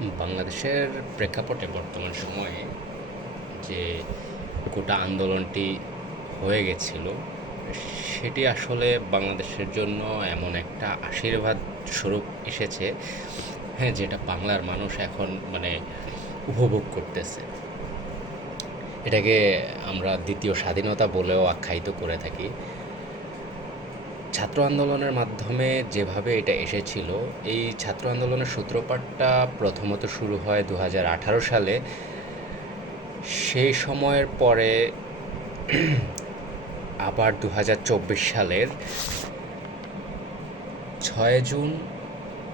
বাংলাদেশের প্রেক্ষাপটে বর্তমান সময়ে যে গোটা আন্দোলনটি হয়ে গেছিল, সেটি আসলে বাংলাদেশের জন্য এমন একটা আশীর্বাদ স্বরূপ এসেছে হ্যাঁ যেটা বাংলার মানুষ এখন মানে উপভোগ করতেছে। এটাকে আমরা দ্বিতীয় স্বাধীনতা বলেও আখ্যায়িত করে থাকি। ছাত্র আন্দোলনের মাধ্যমে যেভাবে এটা এসেছিল, এই ছাত্র আন্দোলনের সূত্রপাতটা প্রথমত শুরু হয় দু হাজার আঠারো সালে। সেই সময়ের পরে আবার দু হাজার চব্বিশ সালের ছয় জুন,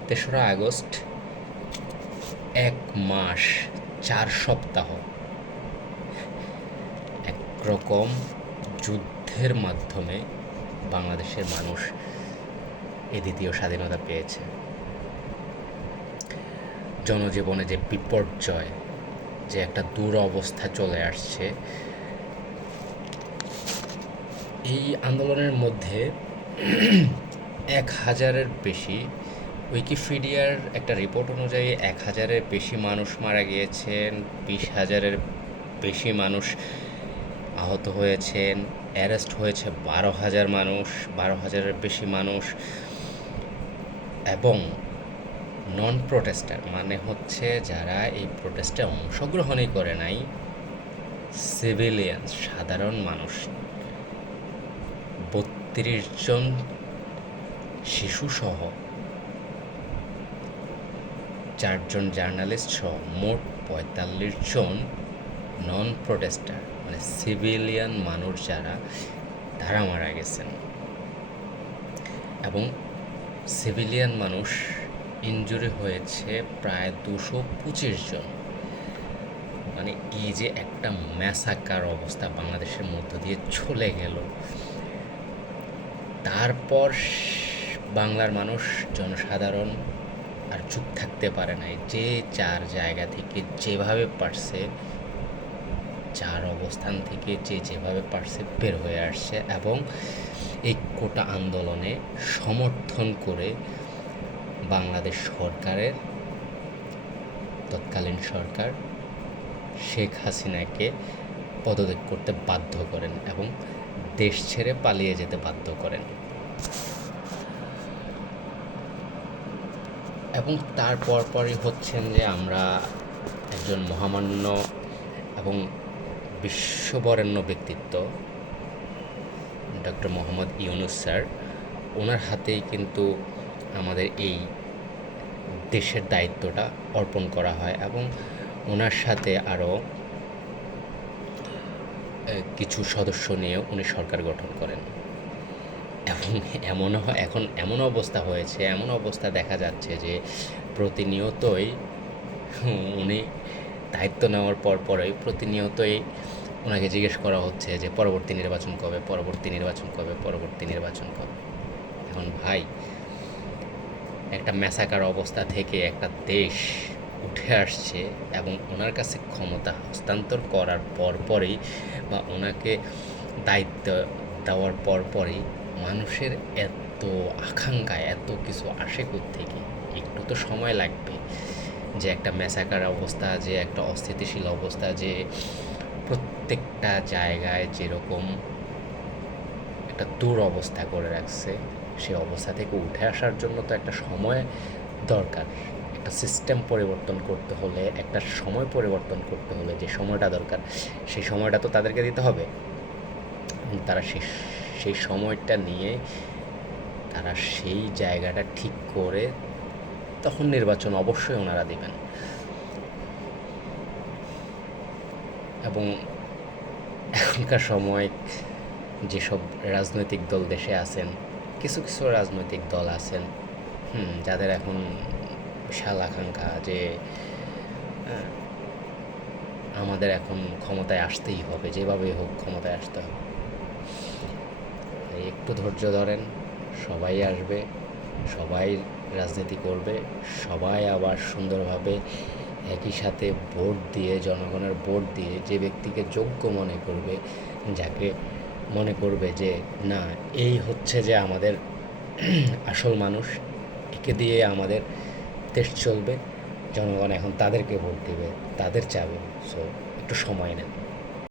তেসরা আগস্ট, এক মাস, চার সপ্তাহ। একরকম যুদ্ধের মাধ্যমে বাংলাদেশের মানুষ এ দ্বিতীয় স্বাধীনতা পেয়েছে। জনজীবনে যে বিপর্যয়, যে একটা দূর অবস্থা চলে আসছে, এই আন্দোলনের মধ্যে এক হাজারের বেশি উইকিপিডিয়ার একটা রিপোর্ট অনুযায়ী এক হাজারের বেশি মানুষ মারা গিয়েছেন, বিশ হাজারের বেশি মানুষ আহত হয়েছেন, অ্যারেস্ট হয়েছে বারো হাজার মানুষ, বারো হাজারের বেশি মানুষ এবং নন প্রোটেস্টার মানে হচ্ছে যারা এই প্রোটেস্টে অংশগ্রহণই করে নাই সিভিলিয়ান সাধারণ মানুষ। বত্রিশ জন শিশুসহ চারজন জার্নালিস্ট সহ মোট পঁয়তাল্লিশ জন নন প্রোটেস্টার মানে সিভিলিয়ান মানুষ যারা, তারা মারা গেছেন। এবং সিভিলিয়ান মানুষ ইনজুরি হয়েছে প্রায় দুশো পঁচিশ জন। মানে এই যে একটা ম্যাসাকার অবস্থা বাংলাদেশের মধ্য দিয়ে চলে গেল। তারপর বাংলার মানুষ জনসাধারণ আর চুপ থাকতে পারে নাই। যে চার জায়গা থেকে যেভাবে পারছে চার অবস্থান থেকে যে যেভাবে পারছে বের হয়ে আসছে এবং এই কোটা আন্দোলনে সমর্থন করে বাংলাদেশ সরকারের, তৎকালীন সরকার শেখ হাসিনাকে পদত্যাগ করতে বাধ্য করেন এবং দেশ ছেড়ে পালিয়ে যেতে বাধ্য করেন। এবং তার পরপরই হচ্ছেন যে আমরা একজন মহামান্য এবং বিশ্ববরেণ্য ব্যক্তিত্ব, ডক্টর মোহাম্মদ ইউনুস স্যার। ওনার হাতেই কিন্তু আমাদের এই দেশের দায়িত্বটা অর্পণ করা হয় এবং ওনার সাথে আরও কিছু সদস্য নিয়ে উনি সরকার গঠন করেন। এবং এমনও, এখন এমন অবস্থা হয়েছে, এমন অবস্থা দেখা যাচ্ছে যে প্রতিনিয়তই উনি দায়িত্ব নেওয়ার পর পরই প্রতিনিয়তই ওনাকে জিজ্ঞেস করা হচ্ছে যে পরবর্তী নির্বাচন কবে, পরবর্তী নির্বাচন কবে, পরবর্তী নির্বাচন কবে? এখন ভাই, একটা ম্যাসাকার অবস্থা থেকে একটা দেশ উঠে আসছে এবং ওনার কাছে ক্ষমতা হস্তান্তর করার পরপরই বা ওনাকে দায়িত্ব দেওয়ার পরপরই মানুষের এত আকাঙ্ক্ষা এত কিছু আসে থেকে একটু তো সময় লাগবে যে একটা ম্যাসাকার অবস্থা, যে একটা অস্থিতিশীল অবস্থা, যে প্রত্যেকটা জায়গায় যেরকম একটা দূর অবস্থা করে রাখছে, সে অবস্থা থেকে উঠে আসার জন্য তো একটা সময় দরকার। একটা সিস্টেম পরিবর্তন করতে হলে, একটা সময় পরিবর্তন করতে হলে যে সময়টা দরকার, সেই সময়টা তো তাদেরকে দিতে হবে। তারা সেই সেই সময়টা নিয়ে তারা সেই জায়গাটা ঠিক করে তখন নির্বাচন অবশ্যই ওনারা দেবেন। এবং এখনকার সময় যেসব রাজনৈতিক দল দেশে আছেন, কিছু কিছু রাজনৈতিক দল আছেন, হুম, যাদের এখন বিশাল আকাঙ্ক্ষা যে আমাদের এখন ক্ষমতায় আসতেই হবে, যেভাবেই হোক ক্ষমতায় আসতে হবে। একটু ধৈর্য ধরেন, সবাই আসবে, সবাই রাজনীতি করবে, সবাই আবার সুন্দরভাবে একই সাথে ভোট দিয়ে, জনগণের ভোট দিয়ে যে ব্যক্তিকে যোগ্য মনে করবে, যাকে মনে করবে যে, না, এই হচ্ছে যে আমাদের আসল মানুষ, একে দিয়ে আমাদের দেশ চলবে, জনগণ এখন তাদেরকে ভোট দেবে, তাদের চাবে। সো একটু সময় নেন।